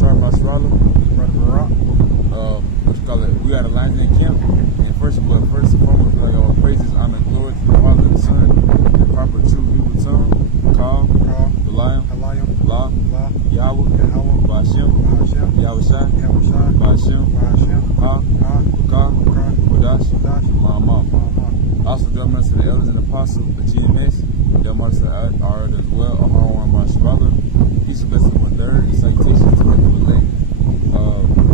Sorry about Brother Barack. We got a line in camp. And first and foremost, like all praises, honor, and glory to the Father and the Son, the proper true Hebrew tongue, Ka, Belial, La, Yahweh, Ba'ashem, Yahushua, Ba'ashem, Ha, Wadash, Ma'amah. Also, gentlemen, to the elders and apostles, the GMS, gentlemen, to our as well, Aharon Mashbala, peace and blessing one third, and salutations to the elect.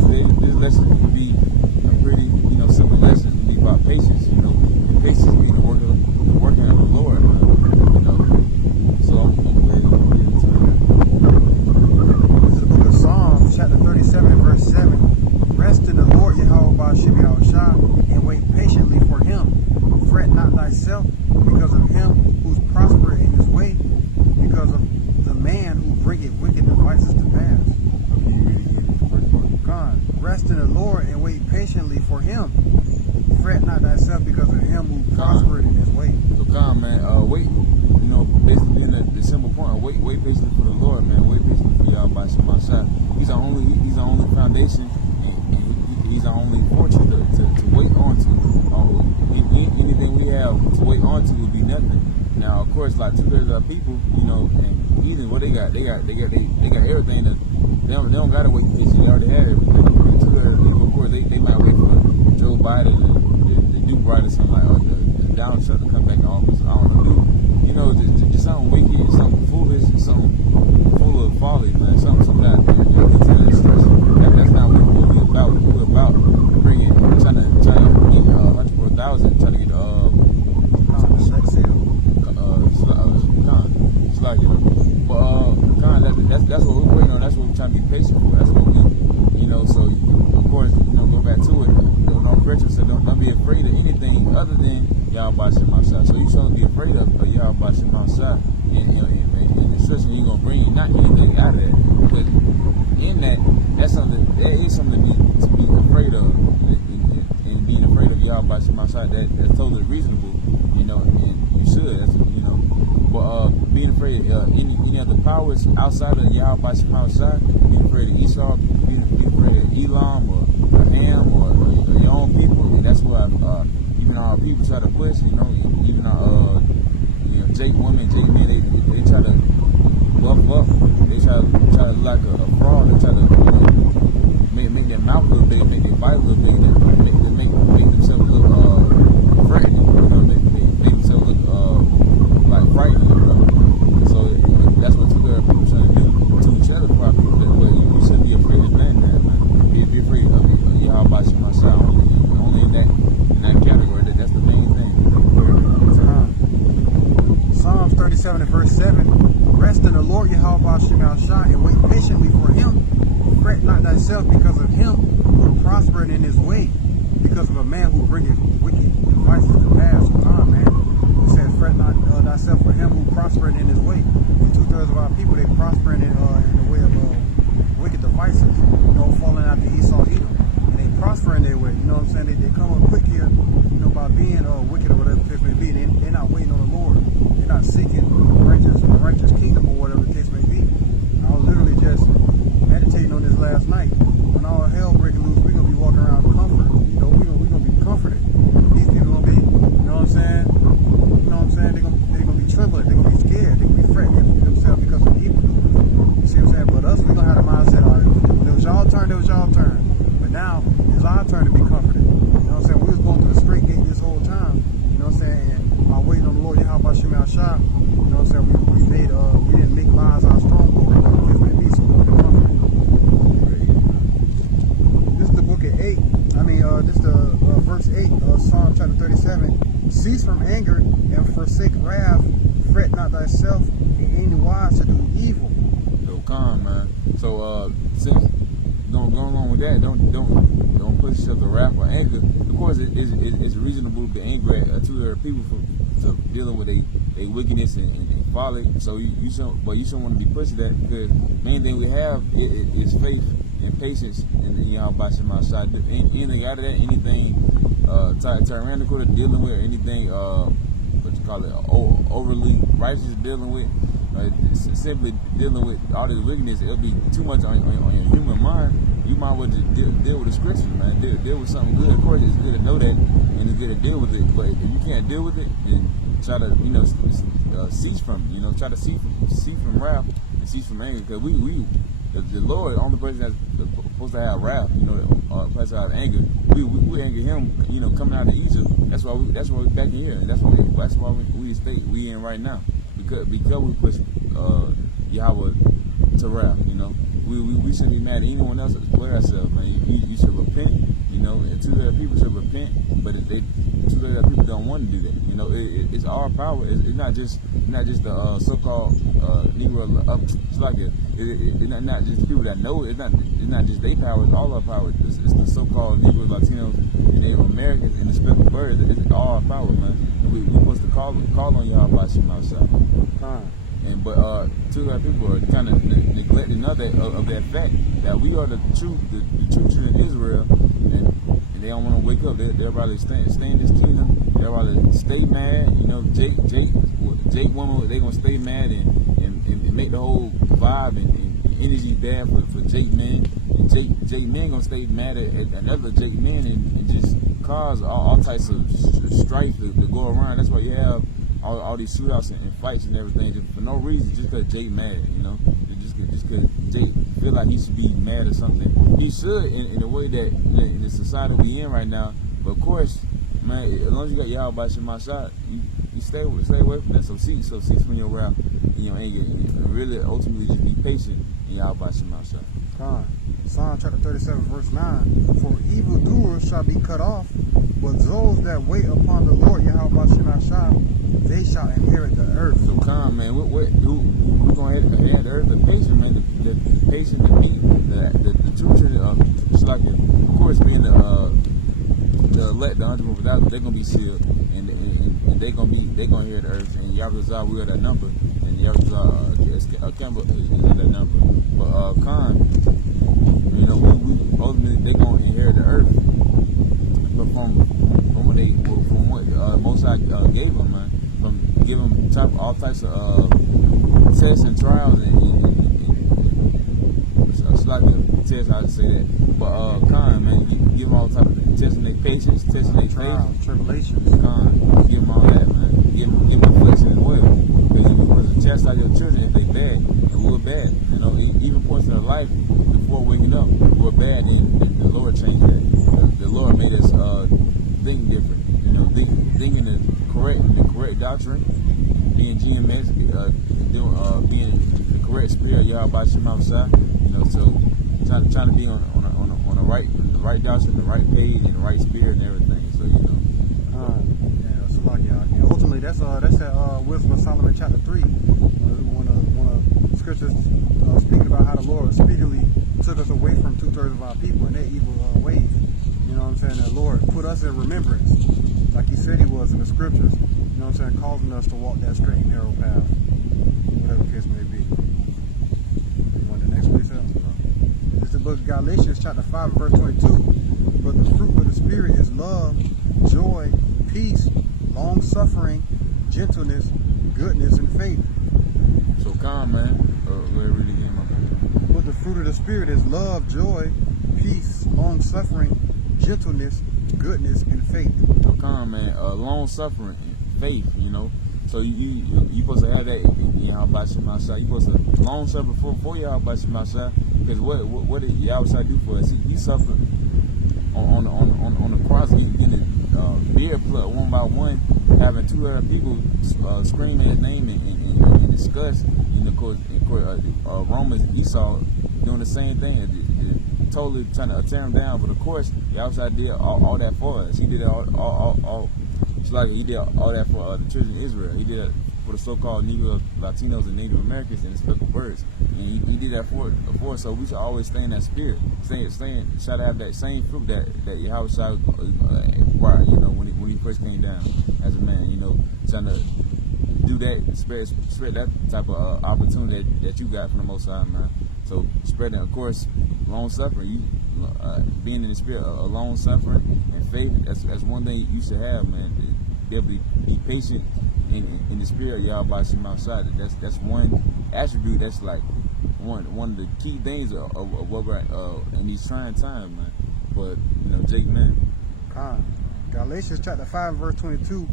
Today, this lesson will be a pretty, simple lesson. It'll be about patience, and patience being the working of the Lord, So I'm glad to get into it. This is the book of Psalms, chapter 37, verse 7. Rest in the Lord, Yahweh Ba'ashem Yahushua, and wait patiently for him. Fret not thyself because of him who's prosperous in his way, because of the man who bringeth wicked devices to pass. God, rest in the Lord and wait patiently for him. Fret not thyself because of him who prospered in his way. So come, man, wait, basically being the simple point, wait patiently for the Lord, man. Wait patiently for y'all by Shemashah. He's our only foundation, and he's our only fortress to wait on to. Anything we have to wait on to would be nothing. Now, of course, like 2/3 of our people, and even what they got everything that they don't gotta wait patiently. They already have everything. 2/3 of people, of course, they might wait for Joe Biden and the Duke Biden or something like that, the Donald Trump to come back in office. I don't know, just something wicked, something foolish, something full of folly, man. Something that that's not what we're about. We're about trying to get 100,000, trying to get that's what we're waiting on. That's what we're trying to be patient for. That's what we, so of course, go back to it. Don't fret yourself. Don't be afraid of anything other than Yahweh Shemashah. So you shouldn't be afraid of Yahweh Shemashah and the instruction He's gonna bring you. Not anything out of that, but in that, there is something to be afraid of, and being afraid of Yahweh Shemashah. That's totally reasonable, and you should. But being afraid of any other powers outside of Yahweh Shemashah, being afraid of Esau, being afraid of Elam or Ham or your own people, and that's why even our people try to push, even our Jake women, Jake men, they try to buff up, they try to look like a fraud, they try to make their mouth a little big, make their bite a little big, make themselves look threatening, make themselves look like frightening, So that's what people trying to do to each other for our people. But you shouldn't be afraid of none of that, man. Be afraid of Yahweh Shemashah only in that category. That's the main thing. Psalms 37 and verse 7. Rest in the Lord Yahweh Ba'ashem Yahushua and wait patiently for him. Fret not thyself because of him who prospered in his way, because of a man who bringeth wicked devices to pass. Man. It says, fret not thyself for him who prospered in his way. And 2/3 of our people, they prospering in the way of wicked devices, falling after Esau Edom. And they prosper in their way, They come up quick here, by being wicked or whatever the case may be. They're not waiting on the Lord. They're not seeking a righteous kingdom or whatever the case may be. I was literally just meditating on this last night. When all hell breaking loose, we're going to be walking around comfort. We're going to be comforted. These people are going to be, they're going to be trembling. They're going to be scared. They're going to be fretting themselves because of evil. You see what I'm saying? But us, we're going to have the mindset, all right, when it was y'all turn. But now, it's our turn to be comforted. We was going through the straight gate this whole time. And by waiting on the Lord, Yahweh Ba'ashem Yahushua, we didn't make lies our stronghold. So this is the book of 8. This is verse 8 of Psalm chapter 37. Cease from anger and forsake wrath. Fret not thyself in any wise to do evil. So calm, man. So since going along with that, don't push yourself to wrath or anger. Of course, it's reasonable to be angry at 2/3 of people for dealing with their wickedness and folly. So you shouldn't want to be pushing that, because the main thing we have is faith and patience in Yahweh Shemashah. Anything out of that, anything tyrannical to dealing with, anything overly righteous dealing with, simply dealing with all this wickedness, it'll be too much on your human mind. You might as well just deal with the scriptures, man. Deal with something good. Of course, it's good to know that, and it's good to deal with it. But if you can't deal with it, then try to, cease from it. Try to cease from wrath and cease from anger. Because the Lord, the only person that's supposed to have wrath, or supposed to have anger. We anger Him, coming out of Egypt. That's why we're back in here, and that's why we state we in right now. Because we push Yahweh to wrath, we shouldn't be mad at anyone else but ourselves, man. You should repent, and two other people should repent, but two other people don't want to do that. It's our power. It's not just the so-called Negro. It's like it's not just people that know it. It's not just their power. It's all our power. It's the so-called Negroes, Latinos, and Native Americans, and the speckled birds. It's all our power, man. We supposed to call on y'all by Shem outside. But two other people are kind of neglecting of that fact that we are the true children of Israel, and they don't want to wake up. They're probably stay in this kingdom. They're probably stay mad. Jake woman, they gonna stay mad and make the whole vibe and energy bad for Jake men. And Jake men gonna stay mad at another Jake men and just cause all types of strife to go around. That's why you have all these shootouts and fights and everything just for no reason, just because Jake mad, just because Jake feel like he should be mad or something. He should in a way that in the society we in right now. But of course, man, as long as you got Yahweh by Shema shot, you stay away from that. So cease from your wrath and your anger, and really ultimately just be patient in Yahweh by Shema shot. Psalm chapter 37 verse 9. For evildoers shall be cut off, but those that wait upon the Lord Yahweh Shema shah, they shall inherit the earth. So man, we're going to inherit the earth. The patient, man, the patient, the meek, the true children of Shalaka, of course, being the elect, the 100 without, they're gonna be sealed, and they're gonna inherit the earth. And Yahweh, we are that number, and Yahweh Campbell is that number. But we ultimately they're gonna inherit the earth. But from what Most High gave them, man. From giving them all types of tests and trials and tests, I would say that. But man, give them all types of testing their patience, testing their faith, tribulations. Give them all that, man. Give them affliction as well. Because you supposed to chastise your children if they bad, and we're bad. Even points in their life before waking up, we're bad, and the Lord changed that. The Lord made us think different. Thinking the correct doctrine, being GMX, being the correct spirit of Yahweh Shem outside. So trying to be on the right doctrine, the right page, and the right spirit and everything. So ultimately that's that Wisdom of Solomon chapter 3, when the scriptures speaking about how the Lord speedily took us away from 2/3 of our people and their evil ways. You know what I'm saying? The Lord put us in remembrance, like He said He was in the scriptures. You know what I'm saying? Causing us to walk that straight and narrow path, whatever the case may be. You want the next precept? This is the book of Galatians, chapter 5, verse 22. But the fruit of the Spirit is love, joy, peace, long suffering, gentleness, goodness, and faith. So man. Read it again, my friend. But the fruit of the Spirit is love, joy, peace, long suffering, gentleness, goodness, and faith. So man, long suffering, faith. So you supposed to have that in Yahweh Shem outside. You supposed to long suffer for Yahweh Shem outside. Because what did Yahweh do for us? He suffered on the cross, getting beard plucked one by one, having 2 other people scream at His name and discuss. And of course, Romans, Esau doing the same thing, totally trying to tear him down. But of course, Yahweh did all that for us. He did all. It's like He did all that for the children of Israel. He did it for the so-called Negro, Latinos, and Native Americans, and the speckled birds. And he did that for us. So we should always stay in that spirit, try to have that same fruit that Yahweh brought, when he first came down as a man, trying to do that, spread that type of opportunity that you got from the Most High, man. So spreading, of course, long suffering, being in the spirit of long suffering and faith. That's one thing you should have, man. Be able to be patient in the spirit of Yahweh Shem outside. That's one attribute that's like one of the key things of what we're in these trying times, man. But Jake, man. Galatians chapter 5 verse 22,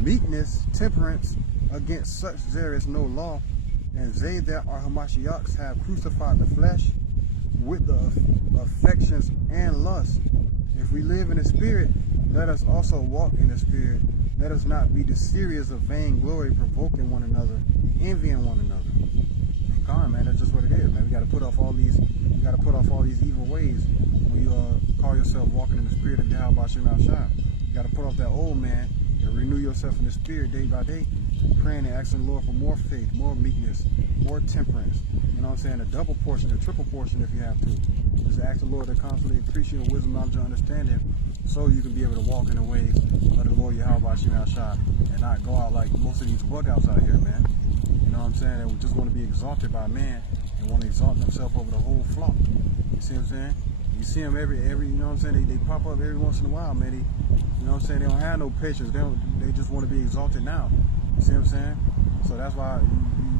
meekness, temperance, against such there is no law, and they that are Hamashiachs have crucified the flesh with the affections and lusts. If we live in the spirit, let us also walk in the spirit. Let us not be the serious of vainglory, provoking one another, envying one another. And man, that's just what it is, man. We got to put off all these. You got to put off all these evil ways when you call yourself walking in the spirit of Yahweh Shem Shai. You got to put off that old man and renew yourself in the spirit day by day, praying and asking the Lord for more faith, more meekness, more temperance. You know what I'm saying? A double portion, a triple portion if you have to. Just ask the Lord to constantly increase your wisdom, knowledge, and understanding, so you can be able to walk in the ways of the Lord Yahweh Shem Shai and not go out like most of these bug outs out here, man. You know what I'm saying? They just want to be exalted by man and want to exalt themselves over the whole flock. You see what I'm saying? You see them every you know what I'm saying? They pop up every once in a while, man. You know what I'm saying? They don't have no patience. They just want to be exalted now. You see what I'm saying? So that's why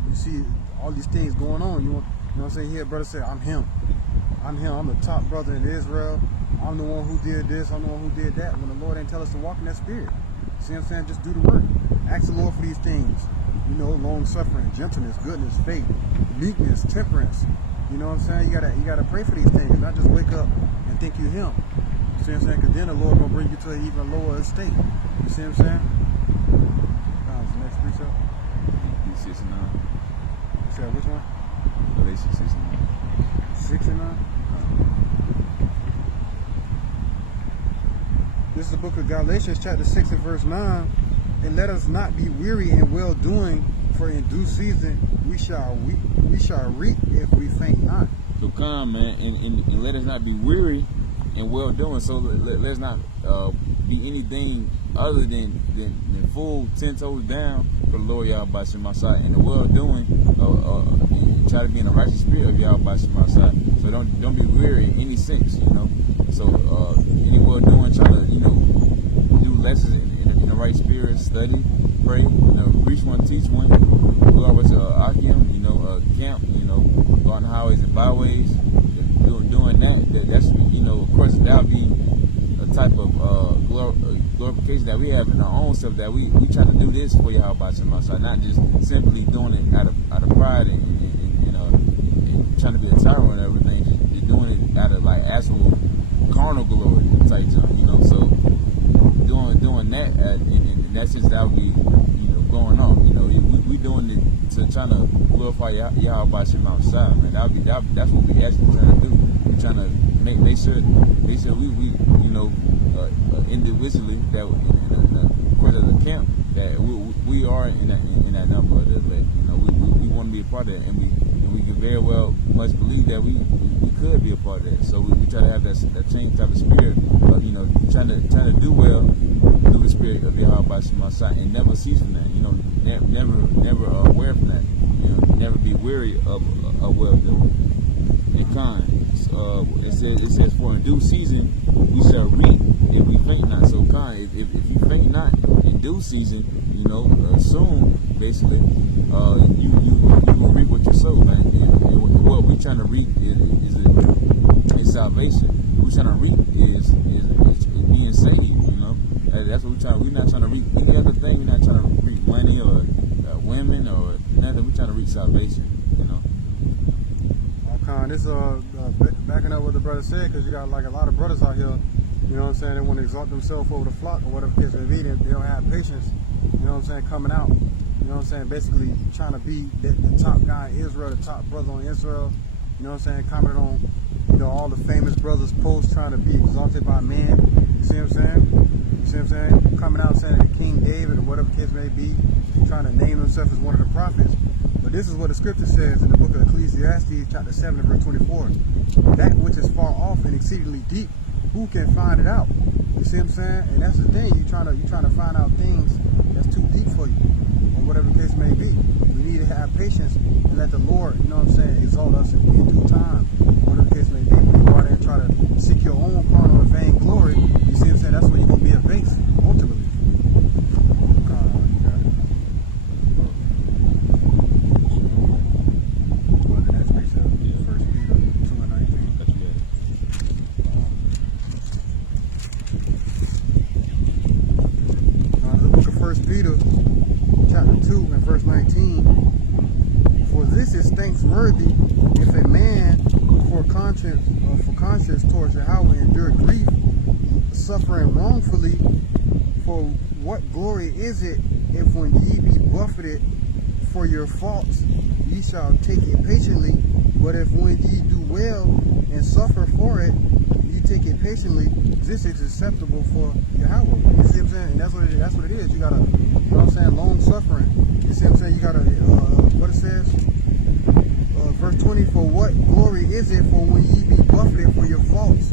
you see all these things going on. You know what I'm saying? Here, brother say, I'm him. I'm the top brother in Israel. I'm the one who did this. I'm the one who did that. When the Lord didn't tell us to walk in that spirit. See what I'm saying? Just do the work. Ask the Lord for these things. Long suffering, gentleness, goodness, faith, meekness, temperance. You know what I'm saying? You gotta pray for these things, not just wake up and think you him. You see what I'm saying? Because then the Lord gonna bring you to an even lower estate. You see what I'm saying? The next precept. 69. You said which one? Galatians 69. 69. This is the book of Galatians, chapter 6 and verse 9. And let us not be weary in well doing, for in due season we shall reap if we faint not. So come, man, and let us not be weary in well doing. So let's not be anything other than full 10 toes down for the Lord Yahweh Shem Shai. And the well doing, try to be in the righteous spirit of Yahweh Shem Shai. So don't be weary in any sense, So any well doing, try to do lessons in the right spirit, study, pray, preach one, teach one, go over to Akim, camp, go on the highways and byways, doing that's, of course, that'll be a type of glorification that we have in our own self, that we try to do this for Yahweh Shem Shai, not just simply doing it out of pride and trying to be a tyrant and everything, just doing it out of like actual carnal glory type jump, so doing that in that sense, that would be going on. We doing it to trying to glorify Yahweh Shem Shai, man. That's what we actually trying to do. We're trying to make sure we individually that of course as a camp that we are in that number of the elect. We want to be a part of that, and we can very well much believe that we could be a part of that. So we try to have that same type of spirit of trying to do well through the spirit of Yahweh Shem Shai, and never cease from that. Never aware from that. Never be weary of well doing and kind. It says for in due season we shall reap if we faint not. So kind, if you faint not in due season, soon basically you will reap what you sow, man. And what we're trying to reap is salvation. What we're trying to reap is being saved. That's what we're trying. We're not trying to reap any other thing. We're not trying to reap money or women or nothing. We're trying to reap salvation. This backing up what the brother said, because you got like a lot of brothers out here, they want to exalt themselves over the flock or whatever the case may be. They don't have patience, coming out, basically trying to be the top guy in Israel, the top brother on Israel, commenting on, all the famous brothers posts, trying to be exalted by man. You see what I'm saying? Coming out saying that King David or whatever the case may be, trying to name himself as one of the prophets. But this is what the scripture says in the book of Ecclesiastes, chapter 7, verse 24. That which is far off and exceedingly deep, who can find it out? You see what I'm saying? And that's the thing. You're trying to find out things that's too deep for you, or whatever the case may be. We need to have patience and let the Lord, exalt us in due time, whatever the case may be. When you go out there and try to seek your own carnal and vain glory, you see what I'm saying? That's when you're going to be a base, ultimately. is thanksworthy if a man for conscience towards Yahweh endure grief, suffering wrongfully. For what glory is it if when ye be buffeted for your faults, ye shall take it patiently? But if when ye do well and suffer for it, ye take it patiently, this is acceptable for Yahweh. You see what I'm saying? And that's what it is. You gotta, you know what I'm saying, long suffering. You see what I'm saying? You gotta, what it says? Verse 20, for what glory is it for when ye be buffeted for your faults,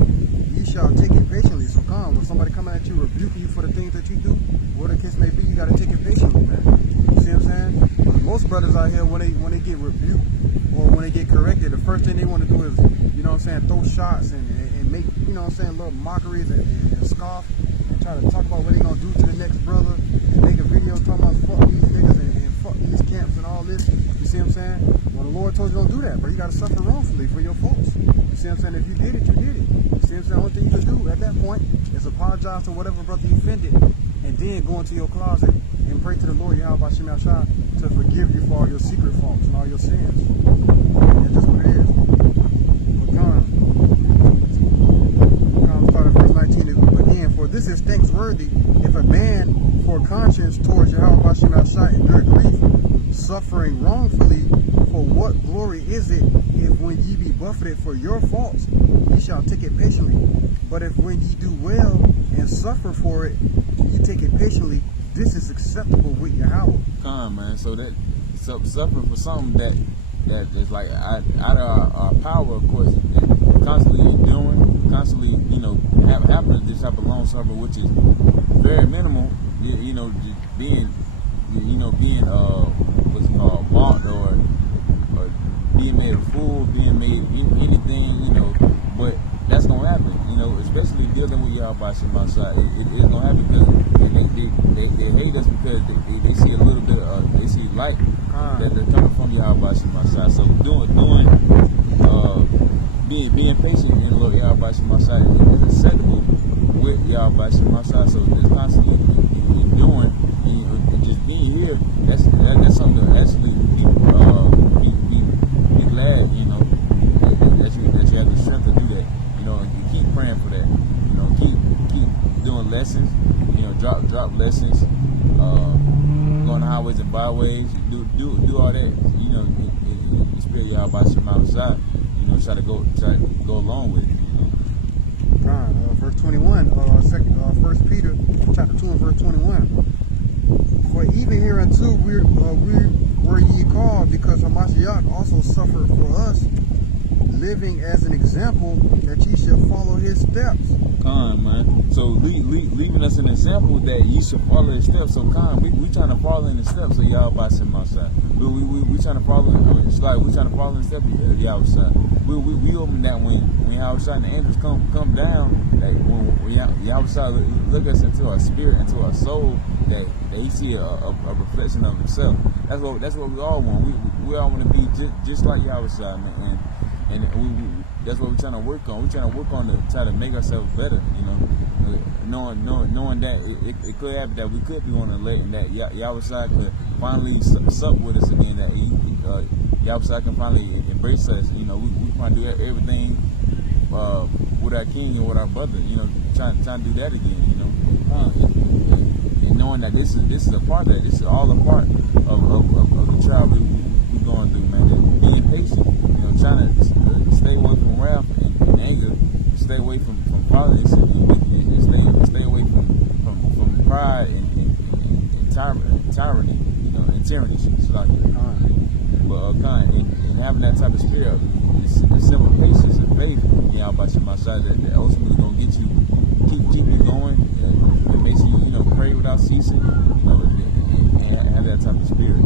ye shall take it patiently. So come, when somebody coming at you, rebuking you for the things that you do, whatever the case may be, you gotta take it patiently, man. You see what I'm saying? But most brothers out here, when they get rebuked or when they get corrected, the first thing they want to do is, you know what I'm saying, throw shots and make, you know what I'm saying, little mockeries and scoff and try to talk about what they gonna do to the next brother and make a video talking about fuck these niggas and fuck these camps and all this. You see what I'm saying? Well, the Lord told you don't do that, but you gotta suffer wrongfully for your faults. You see what I'm saying? If you did it, you did it. You see what I'm saying? The only thing you can do at that point is apologize to whatever brother you offended, and then go into your closet and pray to the Lord Yahweh Shem Yahshua to forgive you for all your secret faults and all your sins. And that's what it is. Start at verse 19 again. For this is thanksworthy if a man for conscience towards Yahweh Shem Yahshua endure grief, suffering wrongfully. For what glory is it if when ye be buffeted for your faults, ye shall take it patiently? But if when ye do well and suffer for it, ye take it patiently, this is acceptable with Yahweh. Come, man. So that suffering for something that is like out of our power, of course, constantly enduring, constantly, you know, having this type of long suffering, which is very minimal. You know, just being what's it called, mocked or being made a fool, being made anything, you know. But that's gonna happen, you know, especially dealing with y'all by some outside. It's gonna happen because they hate us because they see a little bit they see light that they're coming from y'all by some outside. So being patient in the Lord y'all by some outside is acceptable with y'all by some outside. So it's constantly doing and just being here. That's something to actually be glad, you know, that you have the strength to do that. You know, and you keep praying for that. You know, keep doing lessons. You know, drop lessons. Going to highways and byways. Do all that. You know, in spirit y'all by some outside. You know, try to go along with it. You know? Verse 21. 1 Peter chapter 2 and verse 21. For even hereunto we were ye called, because Hamashiach also suffered for us, living as an example that ye shall follow his steps. Man. So leaving us an example that you should follow his steps. So we trying to follow in the steps of Yahweh Shem outside. We trying to follow. I mean, it's like we trying to follow in the steps of Yahweh side. We open that when Yahweh side and the angels come down. That when Yahweh side look us into our spirit, into our soul, that he see a reflection of himself. That's what we all want. We all want to be just like Yahweh side, man. And that's what we're trying to work on. We're trying to work on to try to make ourselves better, you know. Knowing that it could happen that we could be on the lake and that Yahweh side could finally sup with us again, that Yahweh side can finally embrace us. You know, we trying to do everything with our king and with our brother, you know, trying to do that again, you know. And knowing that this is a part of that, this is all a part of the trial we're going through, man. And being patient, you know, trying to stay away from wrath and anger, stay away from violence and stay away from pride and tyranny, you know, and tyranny. But and having that type of spirit, this simple patience and faith, you know, by my side, that ultimately gonna get you, keep you going. It makes you, pray without ceasing, and have that type of spirit.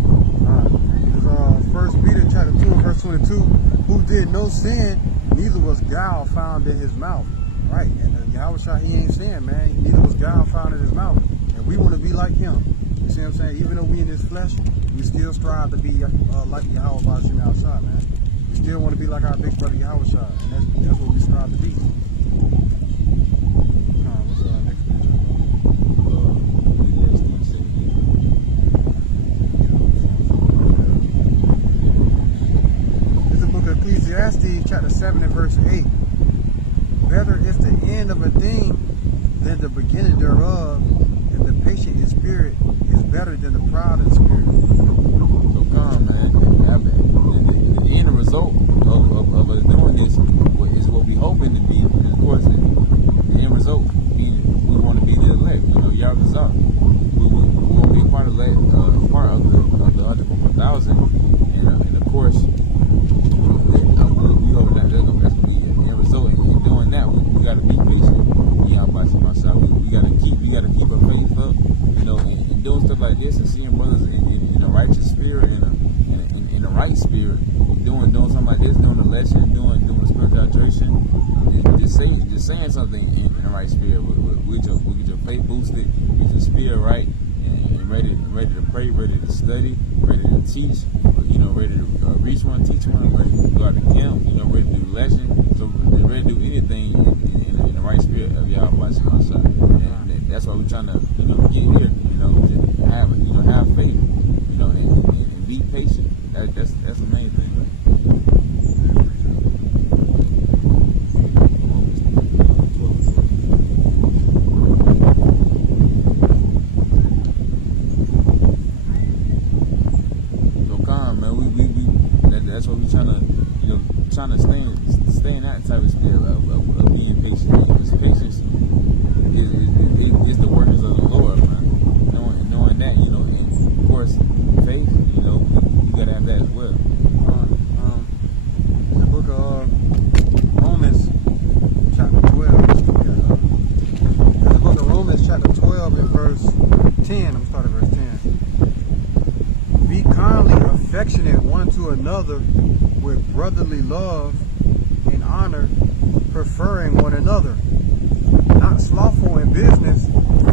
First Peter chapter 2 and verse 22, who did no sin, neither was guile found in his mouth. Right, and Yahweh he ain't sin, man. Neither was guile found in his mouth. And we want to be like him. You see what I'm saying? Even though we in this flesh, we still strive to be like Yahweh seen outside, man. We still want to be like our big brother Yahweh, and that's what we strive to be. What's the next picture? Ecclesiastes chapter 7 and verse 8. Better is the end of a thing than the beginning thereof, and the patient in spirit is better than the proud in spirit. So come, man. The end result of us doing this is what we hoping to be. And of course, the end result being we want to be the elect. You know, Yahweh. We won't be a part of that, part of the 100,000. And of course, we hope that's going to be the end result. And doing that, we got to be patient. We got to keep our faith up. You know, and doing stuff like this and seeing brothers in a righteous spirit, in a right spirit, doing something like this, doing the lesson, doing the spiritual hydration, just saying something in the right spirit. We get your faith boosted, get your spirit right, and ready to pray, ready to study, ready to teach. You know, ready to reach one, teach one, ready to go out to camp. You know, ready to do lesson. So they're ready to do anything in the right spirit of Yahweh outside. And that's why we're trying to, you know, get here. You know, just have faith. You know, and be patient. That's the main thing. That's what we're trying to stay in that type of spirit of being patient. Because patience is the workers of the Lord, man. Knowing that, you know, and of course, faith, you know, you gotta have that as well. The book of Romans, chapter 12. The book of Romans, chapter 12, and verse 10. I'm starting verse 10. Be kindly affectionate one to another with brotherly love and honor, preferring one another. Not slothful in business,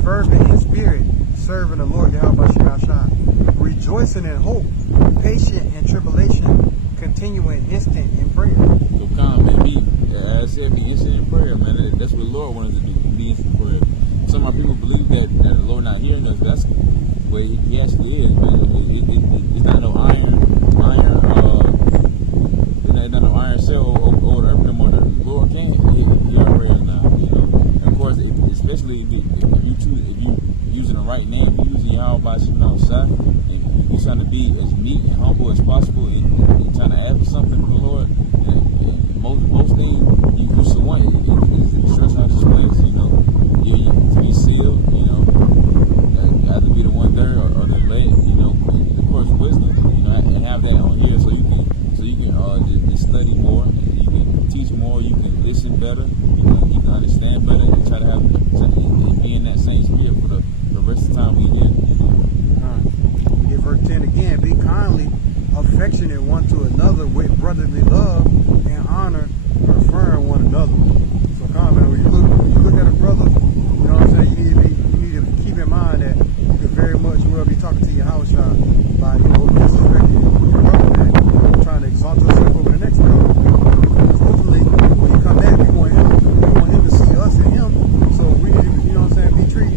fervent in spirit, serving the Lord Yahweh Shai, rejoicing in hope, patient in tribulation, continuing instant in prayer. So come, man, as I said, be instant in prayer, man. That's what the Lord wants us to be instant in prayer. Some of our people believe that the Lord not hearing us. That's the way He actually is, man. It's not no iron cell over the earth no more. The Lord can't hear our prayers now, you know. And of course, especially if you using the right name, if you using Yahweh outside, and you're trying to be as meek and humble as possible, and trying to ask for something from the Lord. And most things you should want is the church house place, you know, to be sealed, you know, either be the 1/3 or the late, you know, and of course wisdom, you know, and have that on here so you can just study more, you can teach more, you can listen better, you can understand better, and try to be in that same spirit for the rest of the time we live. We get verse 10 again. Be kindly affectionate one to another with brotherly love and honor, preferring one another. So come, man, when you look at a brother, you know what I'm saying, you need to keep in mind that you could very much well be talking to your house child by, you know, disrespecting your brother, man, trying to exalt yourself over the next brother. Ultimately, when you come back, we want him to see us and him. So we need to, you know what I'm saying, treat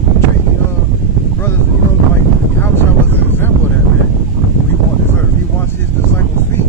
brothers, you know, like Yahushua was an example of that, man. He washed his disciples' feet.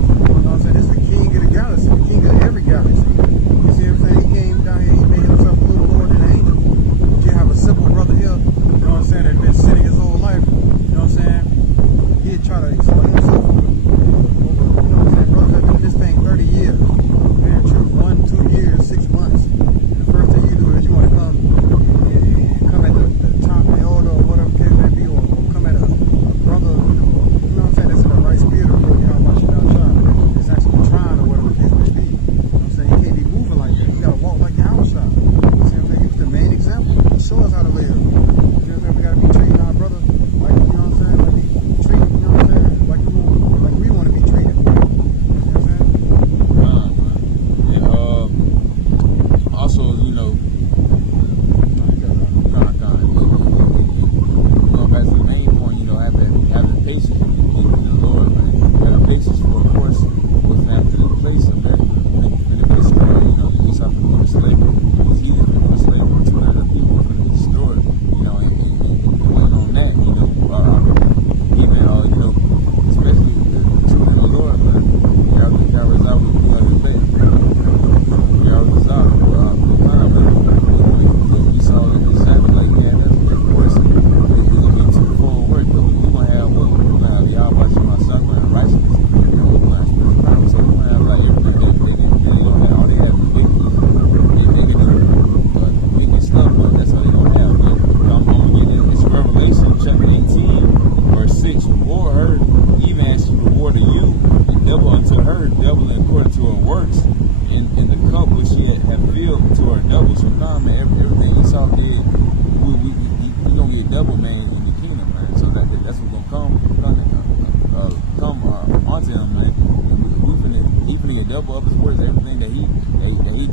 cup which she had filled to her double. So now, man, everything Esau did, we gonna get double, man, in the kingdom, man. So that's what's gonna come onto him, man. He finna get double up his words. Everything that he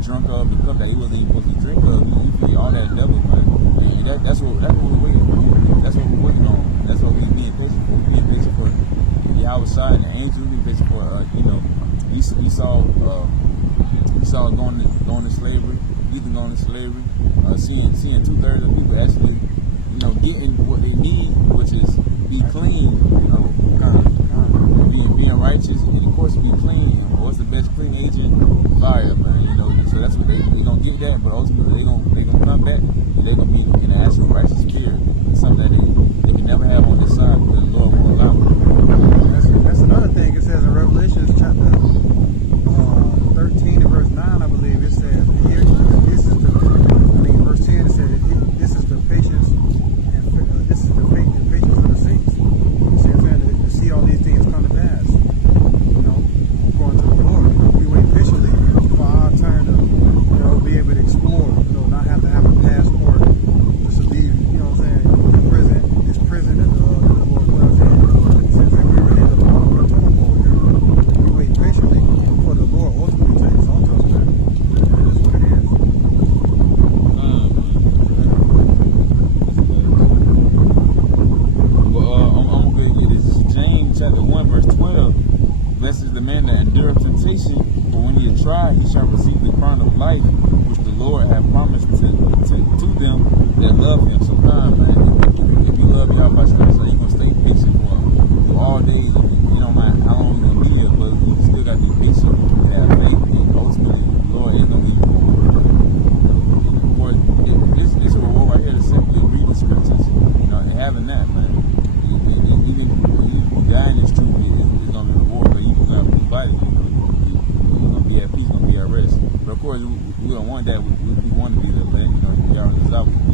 drunk of, the cup that he wasn't even supposed to drink of, he finna get all that double, man. And that's what we're waiting on. That's what we're working on. That's what we're being patient for. We're being patient for Yahweh side and the angels. We're being patient for Esau going to slavery, Ethan going to slavery, seeing 2/3 of people actually, getting what they need, which is be clean, being righteous, and of course be clean. And what's the best clean agent? Fire, man. So that's what they gonna get that, but ultimately they gonna come back and they gonna be in an actual righteous spirit, something that they can never have on their side because the Lord won't allow them. That's another thing. It says in Revelation chapter 13 and verse 9, I believe it says, here, this is verse 10, it says, this is the patience and this is the faith and patience of the saints. You see what I'm saying? To see all these things come to pass. According to the Lord. We wait patiently for our turn to, be able to explore, not have to have a passport, just to leave, what I'm saying, the prison, this prison that the Lord put us in. It says that we really have a lot of protocol here. We wait patiently for the Lord ultimately to exalt us, man. That is what it is. I'm going to get this. James chapter 1 verse 12. Blessed is the man that endureth temptation, for when he is tried, he shall receive the crown of life, which the Lord hath promised to them that love him. Sometimes, man, if you love Yahweh, so you're going to stay patient for him through all days. You don't mind how long you're going to be here, but you still got to be patient and have faith, and ultimately, the Lord is going to leave you. Of course, it's a reward right here to simply read the scriptures, and having that, man. Even when you die in this truth, it's going to be a reward, but you got to be body, you're going to be at peace, going to be at rest. But of course, we don't want that. We want to be the land, we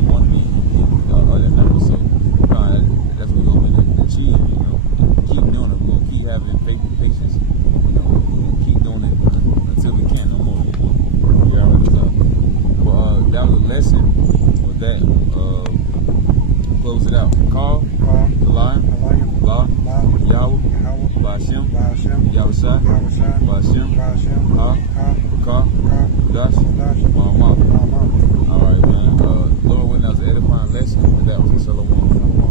want to be at that level. So that's what we're going to achieve. Keep doing it. We're going to keep having faith and patience. We're going to keep doing it until we can't no more. But that was a lesson. With that, close it out. Call, the lion, law, Yahweh, Ba'ashem, Yahushua, Ba'ashem, Ha, Dash, Mama. All right, man. Lord, when that was an edifying lesson, that was a Shalom.